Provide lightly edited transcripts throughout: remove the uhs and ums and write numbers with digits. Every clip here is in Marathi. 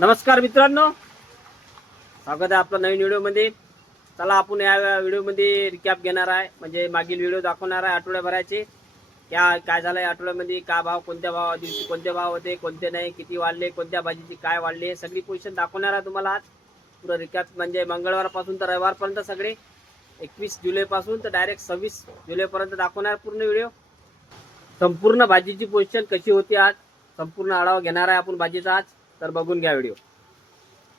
नमस्कार मित्रांनो, स्वागत आहे आपलं नवीन व्हिडिओमध्ये. चला आपण या व्हिडिओमध्ये रिकॅप घेणार आहे, म्हणजे मागील व्हिडिओ दाखवणार आहे आठवड्याभराचे. काय झालं या आठवड्यामध्ये, का भाव, कोणत्या भाव दिवशी कोणते भाव होते, कोणते नाही, किती वाढले, कोणत्या भाजीची काय वाढले, सगळी पोझिशन दाखवणार आहे तुम्हाला आज. पुरं रिकॅप म्हणजे मंगळवारपासून तर रविवारपर्यंत सगळे 21 जुलैपासून तर डायरेक्ट 26 जुलैपर्यंत दाखवणार पूर्ण व्हिडिओ. संपूर्ण भाजीची पोझिशन कशी होती आज संपूर्ण आढावा घेणार आहे आपण भाजीचा आज. तर बघून घ्या व्हिडिओ.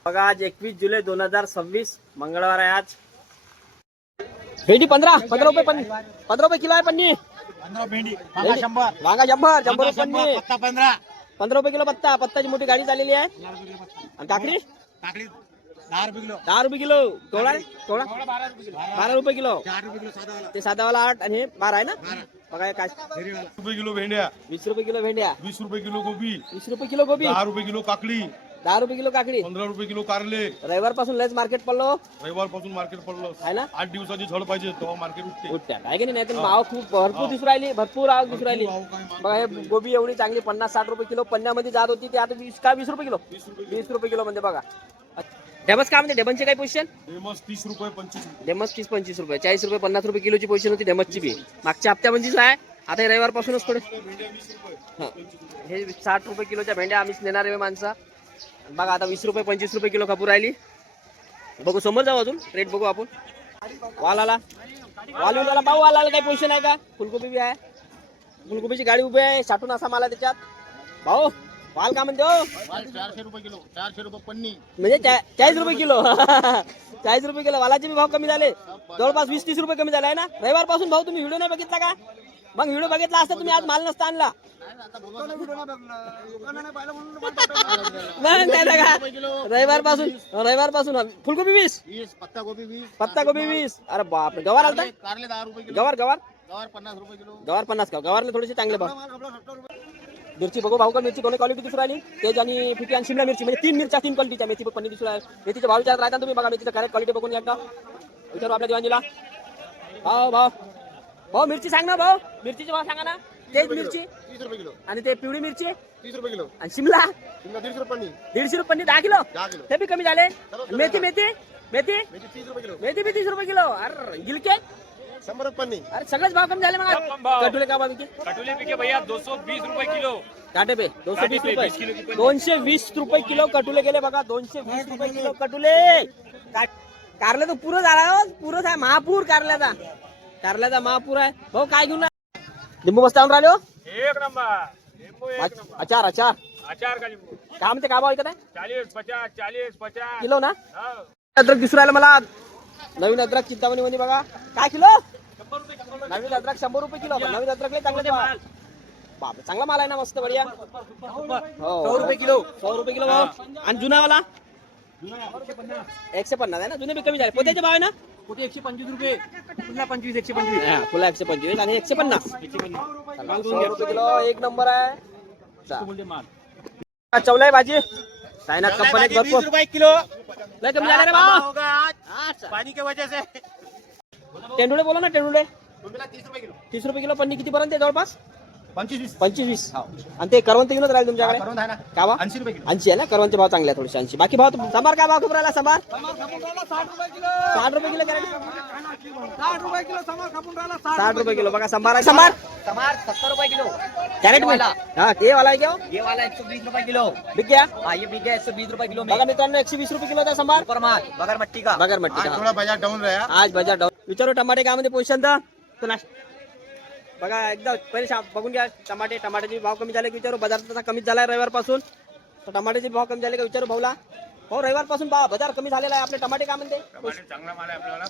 बघा आज 21 जुलै 2026 मंगळवार आहे आज. भेंडी 15 रुपये पन्नी, 15 रुपये किलो आहे पन्नी. 15 भेंडी, वांगा 100, वांगा 100 रुपये पन्नी, पत्ता 15, 15 रुपये किलो पत्ता. पत्ताची मोठी गाडी चाललेली आहे. आणि काकडी काकडी 10 रुपये किलो, 10 रुपये किलो. टोळा टोळा 12 रुपये किलो. 4 रुपये किलो साधावाला, ते साधावाला 8 आणि हे 12 आहे ना. बघा काय 10 रुपये किलो भेंड्या, 20 रुपये किलो भेंड्या, 20 रुपये किलो गोबी, 20 रुपये किलो गोबी, 10 रुपये किलो काकडी, 10 रुपये किलो काकडी. 15 रुपये किलो कारले. रविवार पासून लयच मार्केट पडलो रविवार पासून मार्केट पडलं आहे ना. 8 दिवसाची झड पाहिजे तेव्हा मार्केट उठते. उठत्या आहे की नाही. तर भाव खूप भरपूर दिसून राहिली, भरपूर आवक दिसून राहिली. बघा हे गोबी एवढी चांगली 50-60 रुपये किलो पन्न्यामध्ये जात होती, ती आता 20 रुपये किलो, 20 रुपये किलो म्हणजे. बघा डेमस काय म्हणते, डेमनचे काय पोझिशन. फेमस 30 रुपये 25 रुपये, डेमस 30-25 रुपये, 40 रुपये 50 रुपये किलोची पोझिशन होती डेमसची बी मागच्या हप्त्यामध्येच आहे. आता हे रविवार पासूनच थोडे भेंड्या 20 रुपये, हे 60 रुपये किलोच्या भेंड्या आम्हीच नेणार आहे माणसा. बघा आता 20 रुपये 25 रुपये किलो खपूर राहिली. बघू समोर जाऊ, अजून रेट बघू आपण. वालाला वालूला पाहू, वालाला काही पोझिशन आहे का. फुलगोबी बी आहे, फुलगोबीची गाडी उभी आहे, साठून असा माल आहे त्याच्यात. भाऊ वाल का म्हणते हो. 400 रुपये किलो, 400 रुपये पन्नी, म्हणजे 40 रुपये किलो. 40 रुपये किलो. वालाचे बी भाव कमी झाले, जवळपास 20-30 रुपये कमी झाले आहे ना रविवार पासून. भाऊ तुम्ही व्हिडिओ नाही बघितला का. मग व्हिडिओ बघितला असता तुम्ही आज माल नसता आणला. रविवार पासून फुलगोबी 20, पत्ता गोबी 20, पत्ता गोबी 20. अरे बापरे. गवार आलता, कारले 10 रुपये किलो, गवार गवार गवार 50 रुपये किलो, गवार 50 का. गवारले थोडेसे चांगले भाव. मिरची बघू भाऊ का. मिरची कोणी क्वालिटी दिसून राहिली, तेज आणि फिटी आणि शिमला मिरची, म्हणजे 3 मिरच्या 3 क्वालिटीच्या. मेथी पन्नी दिसून राहिली. मेथीचे भाव विचारत राहता तुम्ही. बघा मेथीचं करेक्ट क्वालिटी बघून एकदा विचारू आपल्या दिवाणजीला. भाऊ भाऊ भाऊ मिरची सांग ना भाऊ. मिरचीचे भाव सांगा ना. तेज मिरची 30 रुपये किलो, आणि ते पिवळी मिरची 30 रुपये किलो, आणि शिमला शिमला 150 रुपये पन्नी, 150 रुपये 10 किलो. 10 किलो, ते बी कमी झाले. मेथी मेथी मेथी मेथी 30 रुपये किलो, मेथी बी 30 रुपये किलो. अरे गिलके 100 रुपये पन्नी, अरे सगळेच भाव कमी झाले. मग कटुले का भाव विके. कटोले बिके भैया 220 रुपए किलो. काटे पे 220 रुपये, 220 रुपये किलो कटुले गेले. बघा 220 रुपये किलो कटुले. कारले तर पुरं झाला हो, पुरंच आहे. महापूर कारल्याचा, कारल्याचा महापूर आहे. भाऊ काय घेऊन लिंबू बस्ता आणून राहिले हो. एक नंबर लिंबू, एक नंबर अचार अचार अचार का लिंबू. काय म्हणते, काय भाव ऐकत आहे 40-50 किलो ना. हाँ. अद्रक दिसून राहिलं मला. नवीन अद्रक चिंतामणी मध्ये बघा काय किलो. नवीन अद्रक 100 रुपये किलो. नवीन अद्रक लय चांगले भाव. बाप चांगला माल आहे ना, मस्त बढिया. 100 रुपये किलो, 100 रुपये किलो भाव. आणि जुनावाला 150 आहे ना. जुने बी कमी झाले. पोत्याचे भाव आहे ना. पोते 125 रुपये, पुन्हा 25 125. हा, फुला 125 आणि 150. 100 रुपये किलो. एक नंबर आहे. चवलाय भाजी सायनाथ कंपनी 20 भरपूर रुपये किलो, लय कमी झाले रे भाऊ. होगा आज पानी के वजह से. टेंडुडे बोला ना. टेंडुडे तुम्हाला 30 रुपये किलो, 30 रुपये किलो. पन्नी किती पर्यंत आहे जवळपास. 25-20, 25-20. आणि ते करवंत घेऊनच राहील तुमच्याकडे. करून आहे ना, का भाव 80 रुपये किलो, 80 आहे ना. करवंतचे भाव चांगले आहे थोडेसे 80. बाकी भाव सांबार काय भाव खबर राहिला. सांबार 60 रुपये किलो कॅरेट. 60 रुपये किलो. बघा सांबार आहे. सांबार टमाटर 70 रुपए किलो. कॅरेट वाला. हा ते वाला आहे क्या. ये वाला 120 रुपए किलो. बिक गया. हाँ ये बिक गया 120 रुपए किलो में. बघा मित्रांनो 120 रुपये किलो सांबार. सुपर माल बगर मट्टी का. बगर मट्टी आज थोड़ा बाजार डाउन रहा. आज बाजार डाऊन. विचारू टमाटे काय मध्ये पोझिशन तर बघा एकदा पहिले बघून घ्या. टमाट्याचे भाव कमी झाले का विचारू. बाजार तसा कमीच झालाय रविवार पासून. तर टमाट्याचे भाव कमी झाले का विचारू भाऊला. हो रविवार पासून बाजार कमी झालेला आहे. आपले टमाटे काय म्हणते. चांगला माल आहे आपल्याला.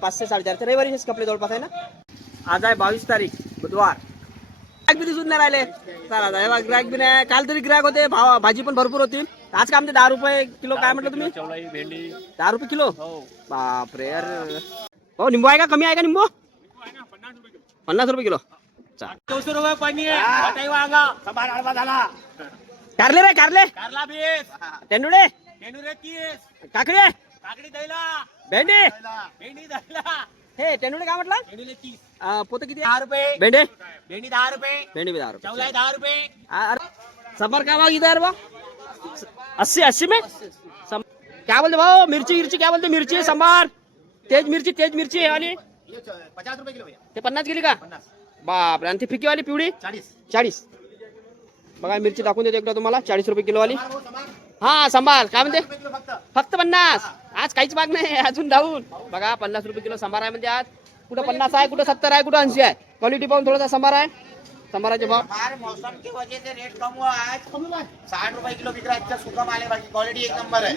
500-450 रविवारी कपडे जवळपास आहे ना. आज आहे 22 तारीख बुधवार. ग्राहक बी दिसून नाही राहिले. चला ग्राहक बी नाही. काल तरी ग्राहक होते. भाव भाजी पण भरपूर होती. आज काय म्हणते 10 रुपये किलो. काय म्हटलं तुम्ही. चवलाई भेंडी 10 रुपये किलो. हो. बापरे यार. हो निंबू आहे का. कमी आहे का निंबू. 50 रुपये किलो. 200 रुपये पन्नी आहे. बटाई वांगा संभार आडवा झाला. कारले रे कारले. कारला 20, टेंडुडे टेंडुरे 30, काकडी काकडी दैला, भेंडी. भेंडी दैला, हे टेंडुडे काय म्हटलं. भेंडीले 30, पोते किती. 10 रुपये, भेंडे भेंडी 10 रुपये, भेंडी बी 10 रुपये. चवलाई 10 रुपये. अरे सांबार काय भाव इधर बा. 80 में क्या बोलते भाऊ? मिरची मिरची क्या बोलते? मिरची सांबार तेज मिरची हे वाली ये 50 रुपए किलो भैया ते 50 गेली का? 50 बापरे. आणि ती फिकी वाली पिवळी 40 बघा मिरची दाखवून देतो एकदा तुम्हाला. 40 रुपये किलो वाली. वो समार हा सांबार काय म्हणते? रुपए किलो फक्त फक्त 50. आज काहीच माग नाही अजून डाऊन. बघा 50 रुपये किलो सांबार आहे म्हणजे आज. कुठं 50 आहे, कुठं 70 आहे, कुठं 80 आहे. क्वालिटी पाहून थोडासा सांबार आहे. सांबाराचे भाव हमारे मौसम की वजह से रेट कम हुआ आज 60 रुपए किलो बिक रहा है। अच्छा सूखा माल है, बाकी क्वालिटी एक नंबर है।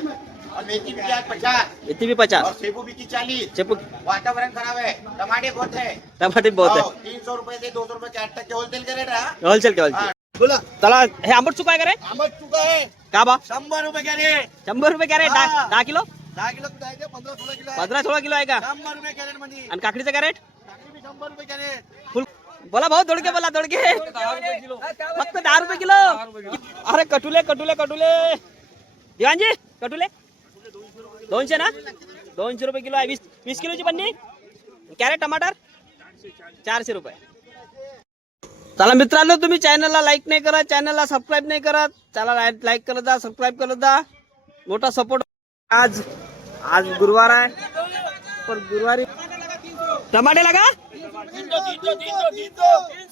और मेथी बिकी आज 50 इतनी भी 50. और सेबू बिकी 40। चेपू वातावरण खराब है, टमाटे बहुत है। टमाटे बहुत आहे. 300 रुपए से 200 रुपए के 8 तक के होलसेल के रेट है। होलसेल के होलसेल. बोला चला हे आंबट चुका आहे का रे? आंबट चुका है का बा? 100 रुपए के रेट। 100 रुपये कॅरेट. 10 किलो 10 किलो तो जाएगा 15-16 किलो है। 15-16 किलो आहे का? 100 रुपए के रेट मंडी। आणि काकडीचं कॅरेट काकड़ी भी 100 रुपए के रेट। फुल. बोला भाऊ दोडके बोला दोडके. फक्त 10 रुपये किलो. अरे कटुले दिवाणजी कटुले 200 ना? 200 रुपये किलो आहे. 20 किलोची पन्नी. कॅरेट टमाटर 400 रुपये. चला मित्रांनो, तुम्ही चॅनलला लाईक नाही करत, चॅनलला सबस्क्राईब नाही करत, चला लाईक करत जा, सबस्क्राईब करत जा. मोठा सपोर्ट. आज गुरुवार आहे पण गुरुवारी टमाटे लागा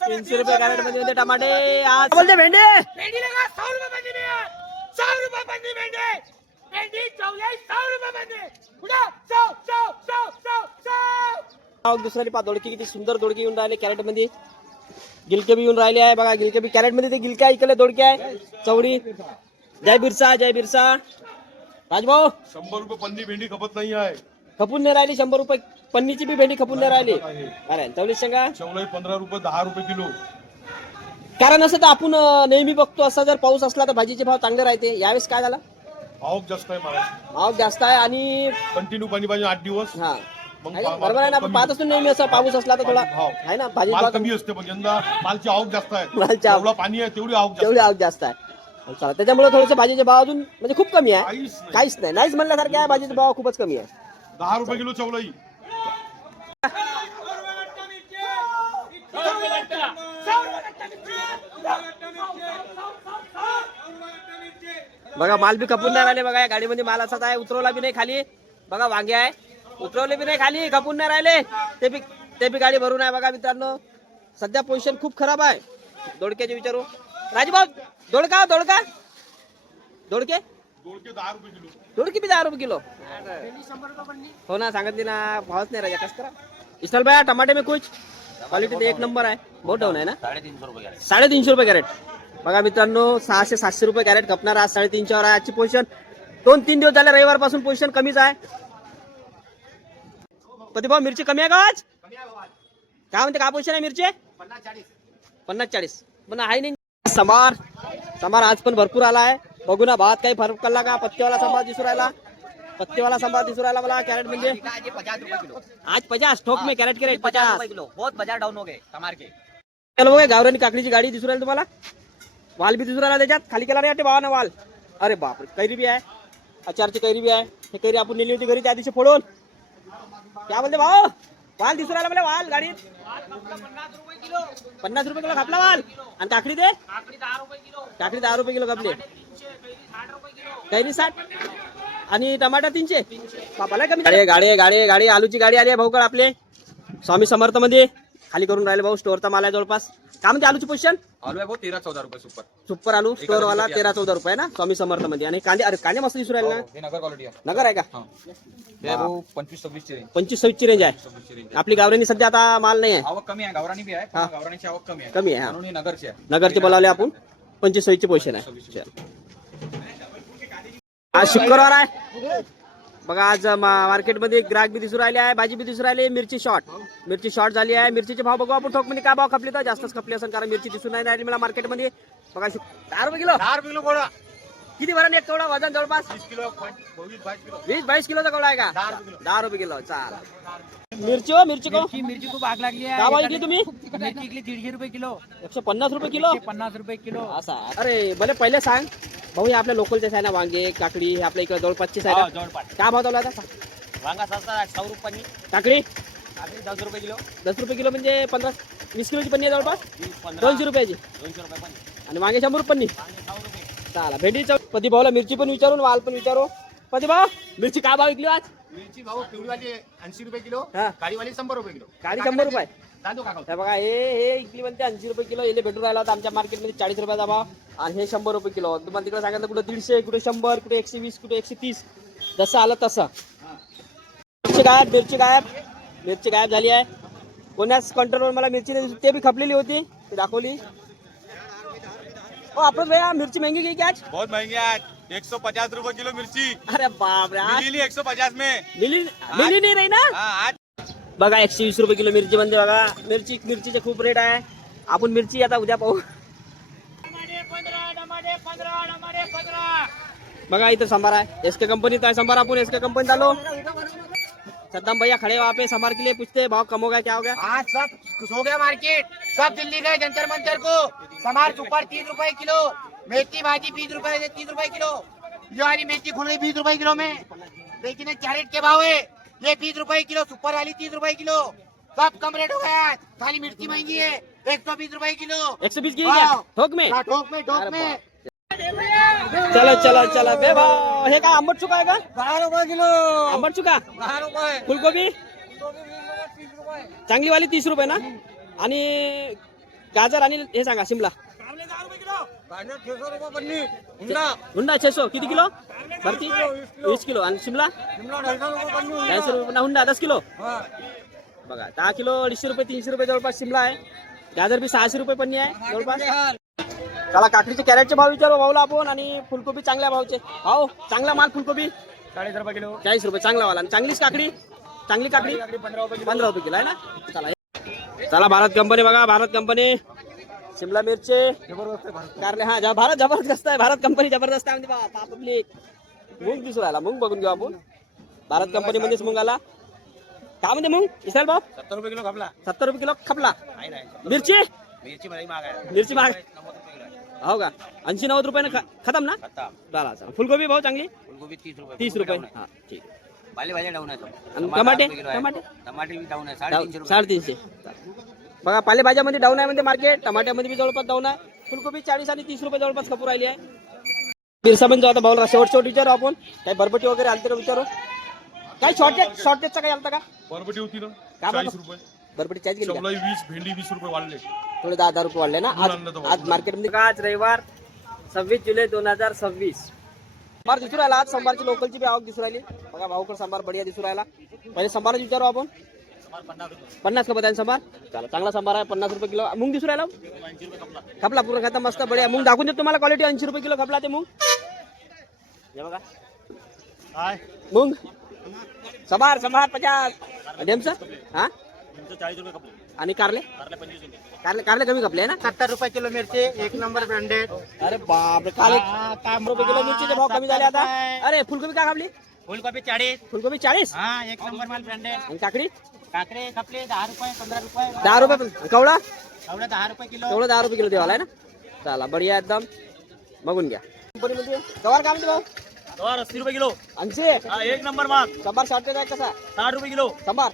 300 रुपये कॅरेट मध्ये होते टमाटे. आज बोलते भेंडे भेंडी लगा 100 रुपये बंदी में 100 रुपये बंदी भेंडी 100 रुपये बंदी उडा 100 दुसरी पा दोडकी किती सुंदर दोडकी येऊन राहिले कॅरेट मध्ये. गिलके बी येऊन राहिले आहे बघा. गिलके बी कॅरेट मध्ये ते गिलके इकडे दोडके आहे. चवडी जय बिरसा राजभाऊ 100 रुपये पन्नी भेंडी खपत नाही आहे. खपून नाही राहिली. 100 रुपये पन्नीची बी भेंडी खपून नाही राहिली. अरे चवलीस सांगा. शेवलाई 15 रुपये 10 रुपये किलो. कारण असं तर आपण नेहमी बघतो, असा जर पाऊस असला तर भाजीचे भाव चांगले राहते. यावेळेस काय झाला? आवक जास्त आहे मला. आवक जास्त आहे आणि कंटिन्यू पाणी पाहिजे 8 दिवस. हा मग आहे ना, बरोबर आहे ना. आपण पाहत असतो नेहमी असं पाऊस असला तर थोडा आहे ना भाजी माल कमी असते, पण यंदा मालची आवक जास्त आहे. मालची आवक. जेवढा पाणी आहे तेवढी आवक जास्त तेवढी आवक जास्त आहे. चला त्याच्यामुळे थोडेसे भाजीचे भाव अजून म्हणजे खूप कमी आहे. काहीच नाही. काहीच नाही. नाहीच म्हणल्यासारखे आहे. भाजीचे भाव खूपच कमी आहे. 10 रुपये किलो चवलाई. बघा माल बी खपून नाही राहिले. बघा या गाडीमध्ये माल असाच आहे. उतरवला बी नाही खाली. बघा वांगे आहे उतरवले बी नाही खाली. खपून नाही राहिले. ते बी गाडी भरून आहे. बघा मित्रांनो सध्या पोझिशन खूप खराब आहे. दोडक्याचे विचारू राजभाऊ. दोडके दोडके 10 रुपये किलो. दोडकी बी 10 रुपये किलो. हो ना सांगितली ना. भावच नाही राजा. कसं करा इस्टल भैया टमाटे में कुछ क्वालिटी तो एक नंबर आहे. बहुत डाऊन आहे ना. 350 रुपये कॅरेट. बघा मित्रांनो 600-700 रुपये कॅरेट खपणार. आज 350 वर आहे आजची पोझिशन. 2-3 दिवस झाले रविवार पासून पोझिशन कमीच आहे. पती भाऊ मिरची कमी आहे का आज? काय म्हणते काय पोझिशन आहे मिरची? 50-40 पण आहे नाही. समार आज पण भरपूर आला आहे. बघू ना भावात काही फरक पडला का? पत्तेवाला सांबार दिसू राहिला. मला कॅरेट म्हणजे आज ये 50 रुपए किलो। आज 50 ठोक में कॅरेट के रेट 50 50. रुपए किलो। बहुत बाजार डाउन हो गए समार के। चलो बघा गावरानी काकडीची गाडी दिसू राहिली तुम्हाला. वाल बी दिसू राहिला त्याच्यात. खाली केला रे वाटे भावानं वाल. अरे बापरे कैरी बी आहे. अचारची कैरी बी आहे. हे कैरी आपण नेली होती घरी त्या दिवशी फोडून. क्या बोलते भाऊ? वाल दिसू राहिला मला वाल गाडीत 50 रुपये किलो खापला वाल. आणि काकडी दे काकडी 10 रुपये किलो कापली. कैरी 60 आणि टमाटा 300. बापाला कमी. गाडी आलूची गाडी आली आहे भाऊकड आपले स्वामी समर्थ मध्ये. खाली करून राहिले भाऊ. स्टोअरचा माल आहे जवळपास. काय म्हणते आलूची पोझिशन? आलू आहे भाऊ 13-14 रुपये सुपर आलू स्टोअर वाला 13-14 रुपये ना स्वामी समर्थ मध्ये. आणि कांदे अरे कांदे मस्त दिसू राहिले ना. हे नगर क्वालिटी आहे. नगर आहे का? हे भाऊ 25-26 ची रेंज. 25-26 ची रेंज आहे. 26 ची रेंज. आपली गावरानी सध्या आता माल नाही आहे. आवक कमी आहे. गावरानी बी आहे पण गावरानीची आवक कमी आहे. कमी आहे. म्हणून ही नगरची आहे. नगरचे बोलावले आपण. 25-26 ची पोझिशन आहे. आज शुक्रवार आहे बघा. आज मार्केटमध्ये ग्राहक बी दिसू राहिले आहे. भाजी बी दिसू राहिली. मिरची शॉर्ट झाली आहे. मिरचीचे भाव बघू आपण ठोक मध्ये काय भाव खपले तर जास्तच खपले असेल कारण मिरची दिसून नाही राहिली मला मार्केटमध्ये. बघा 10 रुपये किलो. 10 रुपये किलो कोड़ा किती भरण एक कवडा वजन जवळपास 20 किलो 22 किलो 20-22 किलोचा कवडा आहे का? 10 रुपये किलो. चाल मिरची को मिरची खूप आग लागली काय भाव विकली तुम्ही? मिरची विकली 150 रुपये किलो. 150 रुपये किलो. 50 रुपये किलो. असा अरे भले पहिले सांग भाऊ. हे आपल्या लोकलचे आहे ना वांगे काकडी. हे आपल्या इकडे जवळपासचीच आहे ना. जवळपास काय भाव चालू आहे आता? वांगा सस्ता 100 रुपये। काकडी 10 रुपये किलो। 10 रुपये किलो म्हणजे 15-20 किलोची पन्नी आहे जवळपास. 200 रुपयाची. 200 रुपये पण। आणि वांगे 100 रुपये पन्नी. चला भेंडी पती भाऊला मिरची पण विचारून वाल पण विचारू. पती भाऊ मिरची काय भाव विकली आज? मिरची भाऊ पिवळीवाली 80 रुपये किलो, हा. काळीवाली 100 रुपये किलो. काळी 100 रुपये. दादू काका. हे बघा हे इकली म्हणते 80 रुपये किलो. इले भेटून राहिला होता आमच्या मार्केटमध्ये 40 रुपयाचा भाव आणि हे 100 रुपये किलो. तुम्हाला तिकडे सांगितलं कुठे 150, कुठे 100, कुठे 120, कुठे 130, जसं आलं तसं. मिरची गायब झाली आहे. कोणाच कंट्रोलवर मला मिरची नाही दिसली, ते बी खपलेली होती, ती दाखवली. आपण भैया मिर्ची महंगी गई क्या आज? बहुत महंगी आज 150 रुपए किलो मिर्ची अरे बाप रे आज मिली 150 में मिली नाही रही ना. आज बघा 120 रुपये किलो मिरची म्हणते. बघा मिरचीचे खूप रेट आहे. आपण मिरची आता उद्या पाहू. बघा इथं संभार आहे. एसके कंपनीत आहे संभार. आपण एसके कंपनीत आलो. सद्दाम भैया खड़े वहाँ पे संभार के लिए पूछते भाव कम हो गया क्या हो गया. आज सब हो गया मार्केट, सब दिल्ली गए जंतर मंतर को. समार सुपर 30 रुपए किलो, मेथी भाजी 20 रुपए से 30 रुपए किलो. ये वाली मेथी खुल गई 20 रुपए किलो में, लेकिन ये कैरेट के भाव है. ये 20 रुपए किलो, सुपर वाली 30 रुपए किलो. सब कम रेट हो गया आज. खाली मिर्ची महंगी है 120 रुपए किलो. 120 की क्या ठोक में. हाँ, ठोक में. चलो बे भाव. हे काय आंबट चुका आहे का? 10 रुपए किलो. आंबट चुका. 10 रुपए. फुलकोबी चांगली वाली 30 रुपये ना. आणि गाजर आणि हे सांगा शिमला. हुंडा 600 किती किलो भरती? 20 किलो. आणि शिमला 250 रुपये. हुंडा 10 किलो. बघा 10 किलो 250 रुपये 300 रुपये जवळपास शिमला आहे. गाजर बी 600 रुपये पन्नी आहे जवळपास. चला काकडीचे कॅरेटचे भाव विचारू भाऊला आपण. आणि फुलकोबी चांगल्या भावचे भाव. चांगला माल फुलकोबी 40 रुपये किलो. 40 रुपये चांगला वाला. आणि चांगली काकडी 15 रुपये किलो आहे ना. चला भारत कंपनी. बघा भारत कंपनी शिमला मिरची कारले. हा भारत जबरदस्त आहे. भारत कंपनी जबरदस्त आहे म्हणजे आपली. मूग दिसून राहिला. मूग बघून घेऊ आपण. भारत कंपनी मध्येच मूग आला. काय म्हणते मूग इस्रायल भाऊ? 70 रुपये किलो खपला. 70 रुपये किलो खपला. मिरची मिरची महाग हो का. 80-90 रुपये खतम ना. चला फुलगोबी भाऊ चांगली 30 रुपये. हा ठीक आहे. पालेभाज्या डाऊन आहे. आणि टमाटे टमाटे बी डाऊन आहे 350. बघा पालेभाज्यामध्ये डाऊन आहे म्हणजे मार्केट. टमाट्यामध्ये बी जवळपास डाऊन आहे. फुलकोबी 40 आणि 30 रुपये जवळपास खपू राहिली आहे. बिरसा पण आता भाऊला शेवट विचारू आपण. काही बरबटी वगैरे आलते का विचारू. काही शॉर्टेजचा काही आलता का? बरबटी होती ना काय 40 रुपये. बरबटी चार्ज केली का? चवलाई 20, भेंडी 20 रुपये वाढले. थोडे 10 रुपये वाढले ना आज मार्केटमध्ये. आज रविवार 26 जुलै 2026. संभार दिसू राहिला आज. संभारची लोकलची बी आवक दिसू राहिली. बघा भाऊकडे संभार बढिया दिसू राहिला. पहिले संभारच विचारू आपण. 50 का बताय संभार. चला चांगला संभार आहे 50 रुपये किलो. मूग दिसू राहिला खपला पूर्ण खाता मस्त बढिया. मूग दाखवून देतो तुम्हाला क्वालिटी. 80 रुपये किलो खपला ते मूग. हे बघा मूग संभार 50. डेमचा हा 40 रुपये खपले. आणि कारले कमी खपले ना. 70 रुपये किलो मिरची, 1 नंबर ब्रँडेड. अरे बापरे. काल 1 रुपये किलो मिरचीचे भाव कमी झाले आता. अरे फुलकोबी काय खपली? फुलकोबी 40. फुलकोबी 40. हा 1 नंबर माल ब्रँडेड. आणि काकडी काकडे खपले 10 रुपये 15 रुपये. 10 रुपये पण. कवळा एवढं 10 रुपये किलो. तेवढं 10 रुपये किलो देवाला आहे ना. चला बढिया एकदम. बघून घ्या. कंपनीमध्ये गवार काय म्हणते भाऊ? 80 रुपये किलो. 80. 1 नंबर माल. संभार शॉर्टेज आहे कसा? 60 रुपये किलो. संभार.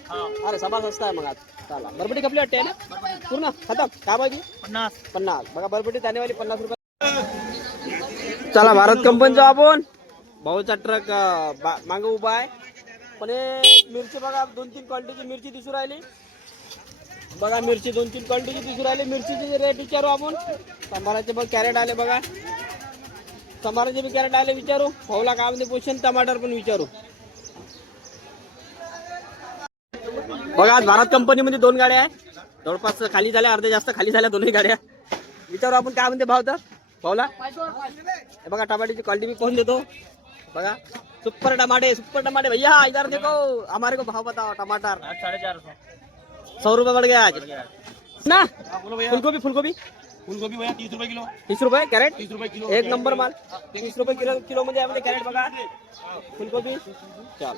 अरे संभार स्वस्त आहे मग आज. चला बरबटी खपली वाटते ना पूर्ण खतम. काय पाहिजे? 50. बघा बरबटी त्यानेवाली 50 रुपये. चला भारत कंपनीचा आपण. भाऊचा ट्रक मागे उभा आहे. पण मिरची बघा 2-3 क्वालिटीची मिरची दिसू राहिली. बघा मिरची 2-3 क्वालिटीची दिसू राहिली. मिरचीचे रेट विचारू आपण. संभाराचे बघ कॅरेट आले बघा. संभाराचे बी कॅरेट आले विचारू. भाऊला काय म्हणते पोषण. टमाटर पण विचारू. बघा आज भारत कंपनीमध्ये 2 गाड्या आहे. जवळपास खाली झाल्या. अर्ध्या जास्त खाली झाल्या दोन्ही गाड्या. विचारू आपण काय म्हणते भाव तर भाऊला. हे बघा टमाट्याची क्वालिटी मी कोण देतो. बघा सुपर टमाटे भैया इधर देखो. हमारे को भाव बताओ टमाटर. 450. 100 रुपये बढ़ गया आज ना. फुलकोबी फुलगोबी भैया 30 रुपये किलो. 30 रुपये कॅरेट. 30 रुपये किलो. 1 नंबर माल. 30 रुपये किलो मध्ये यामध्ये कॅरेट बघा. फुलकोबी चल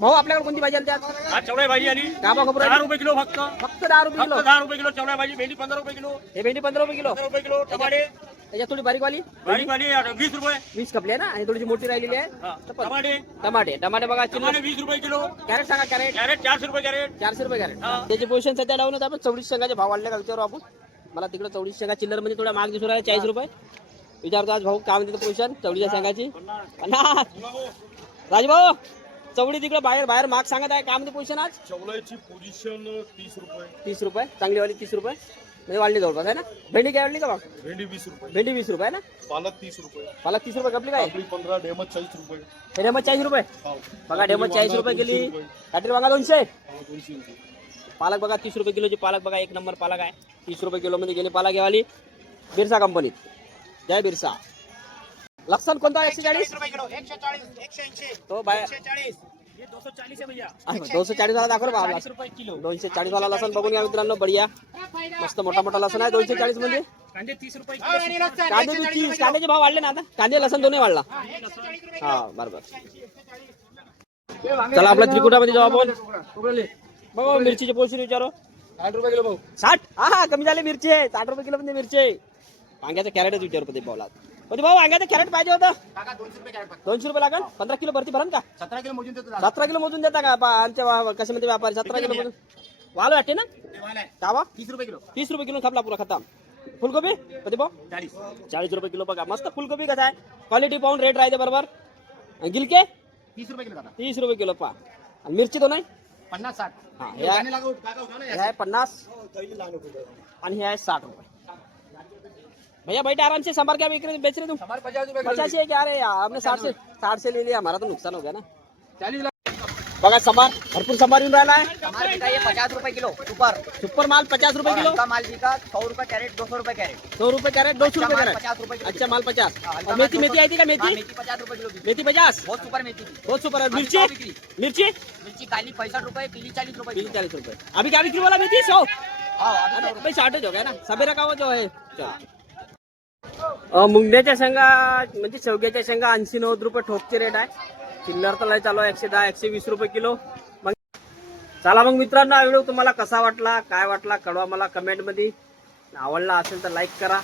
भाऊ आपल्याकडे कोणती भाजी आली आज? आज चवळाई भाजी आली. काय भाव खबर 10 रुपये किलो फक्त. 10 रुपये किलो. 10 रुपये किलो चवळाई भाजी. भेंडी 15 रुपये किलो. हे भेंडी 15 रुपये किलो. 15 रुपये किलो. टमाटे त्याच्यात थोडी बारीक वाली बारीक वाली 20 रुपये. 20 कपली आहे ना. आणि थोडीशी मोठी राहिलेली आहे. टमाटे बघा. टमाटे 20 रुपये किलो. कॅरेट सांगा. कॅरेट कॅरेट 400 रुपये कॅरेट. 400 रुपये कॅरेट. त्याची पोझिशन सध्या लावून आपण 24 शेंगाचे भाव वाढले का विचारू आपण. मला तिकडे 24 शेंगा चिल्लर मध्ये थोडा महाग दिसू राहिला 40 रुपये. विचारतो आज भाऊ काय म्हणते पोझिशन चवडीच्या शेंगाची 50. राजभाऊ चवडी तिकडे बाहेर बाहेर माग सांगत आहे काय म्हणते पोझिशन आज चवलाची पोझिशन 30 रुपये. 30 रुपये चांगली वाली 30 रुपये म्हणजे वाढली जवळपास आहे ना. भेंडी काय वाढली का बा भेंडी 20 रुपये. भेंडी 20 रुपये ना. पालक 30 रुपये. पालक 30 रुपये कपली काय 15 डेमत 40 रुपये. डेमत 40 रुपये बघा डेमत 40 रुपये गेली. काटेरी वांगा 200. 200 रुपये. पालक बघा 30 रुपये किलोची पालक बघा एक नंबर पालक आहे 30 रुपये किलो मध्ये गेली पालक वाली बिरसा कंपनीत जय बिरसा. लक्षण कोणता 140 रुपये किलो 140 180 तो बाय 140 240 वाला दाखव बा 240 वाला लसण बघून घ्या मित्रांनो बढिया मस्त मोठा मोठा लसण आहे 240 मध्ये. कांदे 30 रुपये कांदे 30 कांद्याचे भाव वाढले ना आता कांदे लसण दोन्ही वाढला हा बरोबर. चला आपल्या त्रिकुटामध्ये जाऊ आपण बघा मिरचीचे पोषण विचारो 60 रुपये किलो भाऊ 60 हा कमी झाले मिरची आहे 60 रुपये किलो मध्ये मिरची आहे. वांग्याचं कॅरेटच विचारू पती भाऊला पती भाऊ वांग्याचं कॅरेट पाहिजे होतं काका 200 रुपये कॅरेट 200 रुपये लागेल 15 किलो भरती भरण का 17 किलो मोजून देतो 17 किलो मोजून देता का आमच्या कशामध्ये व्यापारी 17 किलो मोजून वाल वाटते ना कावा 30 रुपये किलो 30 रुपये किलो खापला पुरा खतम. फुलगोबी पती भाऊ 40 रुपये किलो बघा मस्त फुलगोबी कसं आहे क्वालिटी पाहून रेट राहते बरोबर. गिलके 30 रुपये किलो काका 30 रुपये किलो पा आणि मिरची तो नाही 50 60 हा हे आहे लागू काका उठा ना हे आहे 50 आणि हे आहे 60 रुपये. भैया बैठे आराम से संभाल के बिक्री बेच रहे तुम 50 रुपये 50 है क्या रे हमने 60 से ले लिया हमारा तो नुकसान हो गया ना. बघा संभार भरपूर संभार येऊन राहिला आहे. हमारे बिका ये 50 रुपए किलो सुपर सुपर माल 50 रुपये किलो हल्का माल बिका 100 रुपए कैरेट 200 रुपए कैरेट 100 रुपये कैरेट 200 रुपये कैरेट 50 रुपए किलो अच्छा माल 50 हाँ, और मेथी मेथी आई थी क्या हाँ, मेथी मेथी 50 रुपए किलो बिकी। मेथी 50 बहुत सुपर मेथी थी। बहुत सुपर है. अभी मिर्ची 100 बिक्री। मिर्ची मिर्ची काली 65 रुपए पीली 40 रुपए किलो। 40 रुपये अभी क्या बिक्री वाला मेथी 100 हाँ, अभी अरे 100 भाई शॉर्टेज हो गया ना सवेरा का वो जो है मुंगड्याच्या शेंगा म्हणजे शेवग्याच्या शेंगा 80-90 रुपये ठोकचे रेट आहे. चिल्लर तर लय चालू आहे 110-120 रुपये किलो. मग चला मग मित्रांनो हा व्हिडिओ तुम्हाला कसा वाटला काय वाटला कळवा मला कमेंट मध्ये. आवडला असेल तर लाईक करा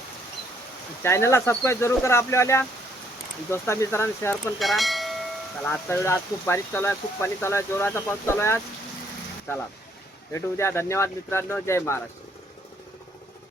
चॅनलला सबस्क्राईब जरूर करा आपल्यावाल्या दोस्ता मित्रांना शेअर पण करा. चला आजचा व्हिडिओ आज खूप बारीक चालू आहे खूप पाणी चालू आहे जोराचा पाऊस चालू आहे आज. चला भेटू उद्या धन्यवाद मित्रांनो जय महाराष्ट्र.